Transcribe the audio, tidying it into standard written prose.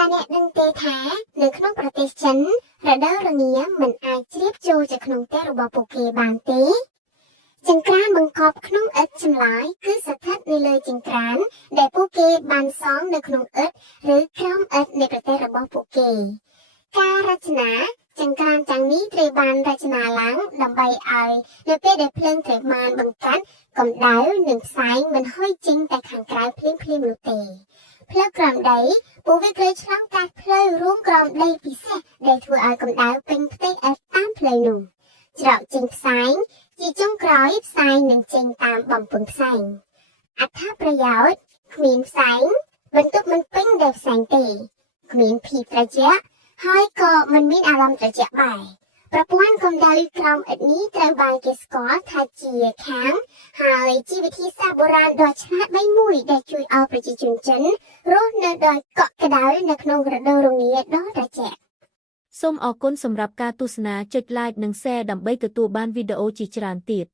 តាអ្នកដឹងទេថានៅក្នុងប្រទេសចិនរដូវរងាមិនអាចជ្រាបចូលទៅក្នុងផ្ទះរបស់ពួកគេបានទេចង្ក្រានបង្កប់ក្នុងឥដ្ឋចម្លើយគឺស្ថិតនៅលើចង្ក្រានដែលពួកគេបានសង់នៅក្នុងឥដ្ឋឬក្រោមឥដ្ឋនៃប្រទេសរបស់ពួកគេការរចនាចង្ក្រានទាំងនេះត្រូវបានរចនាឡើងដើម្បីឲ្យនៅពេលដែលភ្លើងត្រូវបានបង្កាត់កម្ដៅនិងផ្សែងមិនហុយចេញតែខាងក្រៅភ្លាមៗនោះទេផ្លូវក្រោមដីពួកវាត្រូវឆ្លងកាត់ផ្លូវរួមក្រោមដីពិសេសដែលធ្វើឲ្យកម្ដៅពេញផ្ទៃឥដ្ឋតាមផ្លូវនោះច្រកចេញផ្សែងជាចុងក្រោយផ្សែងនឹងចេញតាមបំពង់ផ្សែងអត្ថប្រយោជន៍គ្មានផ្សែងបន្ទប់មិនពេញដោយផ្សែងទេគ្មានភាពត្រជាក់ហើយក៏មិនមានអារម្មណ៍ត្រជាក់ដែរប្រព័ន្ធកម្ដៅក្រោមឥដ្ឋនេះត្រូវបានគេស្គាល់ថាជាខាងហើយជាវិធីសាស្ត្របុរាណដ៏ឆ្លាតវៃមួយដែលជួយឲ្យប្រជាជនចិនរស់នៅដោយកក់ក្ដៅនៅក្នុងរដូវរងាដ៏ត្រជាក់សូមអរគុណសម្រាប់ការទស្សនាចុច like និង share ដើម្បីទទួលបានវីដេអូជាច្រើនទៀត